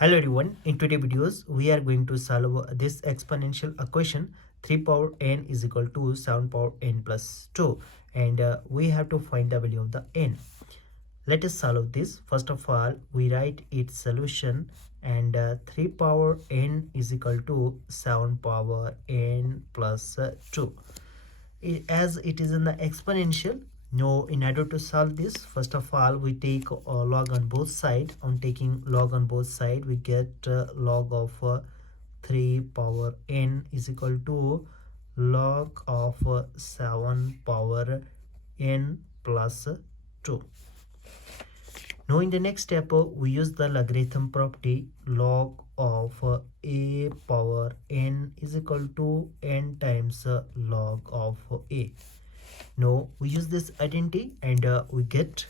Hello everyone, in today's videos we are going to solve this exponential equation 3 power n is equal to 7 power n plus 2 and we have to find the value of the n. Let us solve this. First of all, we write its solution and 3 power n is equal to 7 power n plus 2. As it is in the exponential, now in order to solve this, first of all we take log on both sides. On taking log on both sides, we get log of 3 power n is equal to log of 7 power n plus 2. Now in the next step, we use the logarithm property. Log of a power n is equal to n times log of a. Now we use this identity and we get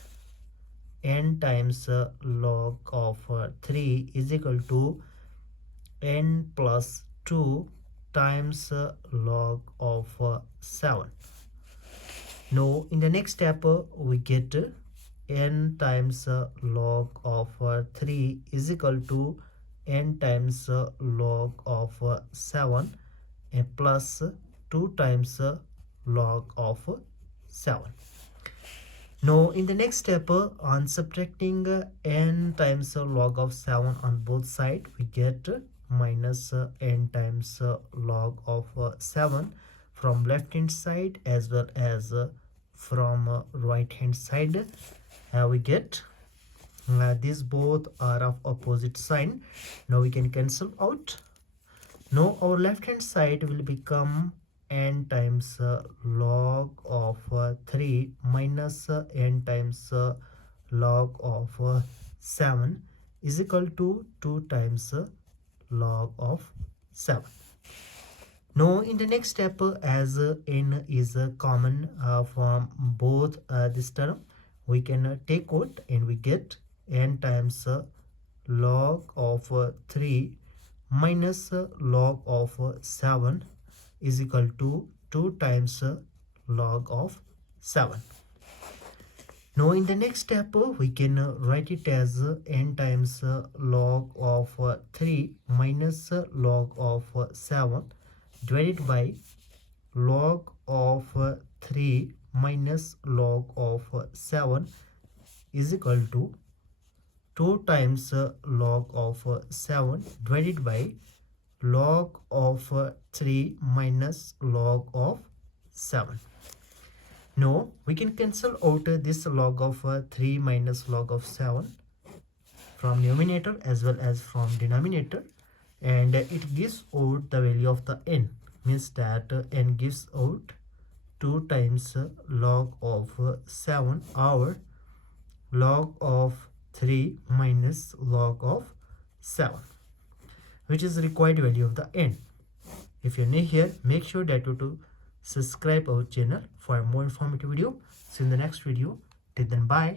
n times log of 3 is equal to n plus 2 times log of 7. Now in the next step, we get n times log of 3 is equal to n times log of 7 plus 2 times log of 7. Now in the next step, on subtracting n times log of 7 on both sides, we get minus n times log of 7 from left hand side as well as from right hand side. We get these both are of opposite sign. Now we can cancel out. Now our left hand side will become n times log of 3 minus n times log of 7 is equal to 2 times log of 7. Now in the next step, as n is common from both this term, we can take out and we get n times log of 3 minus log of 7 is equal to 2 times log of 7. Now in the next step, we can write it as n times log of 3 minus log of 7 divided by log of 3 minus log of 7 is equal to 2 times log of 7 divided by log of 3 minus log of 7. Now we can cancel out this log of 3 minus log of 7 from numerator as well as from denominator, and it gives out the value of the n, means that n gives out 2 times log of 7 or log of 3 minus log of 7, which is the required value of the n. If you're new here, make sure that you to subscribe our channel for more informative video. See you in the next video. Till then, bye.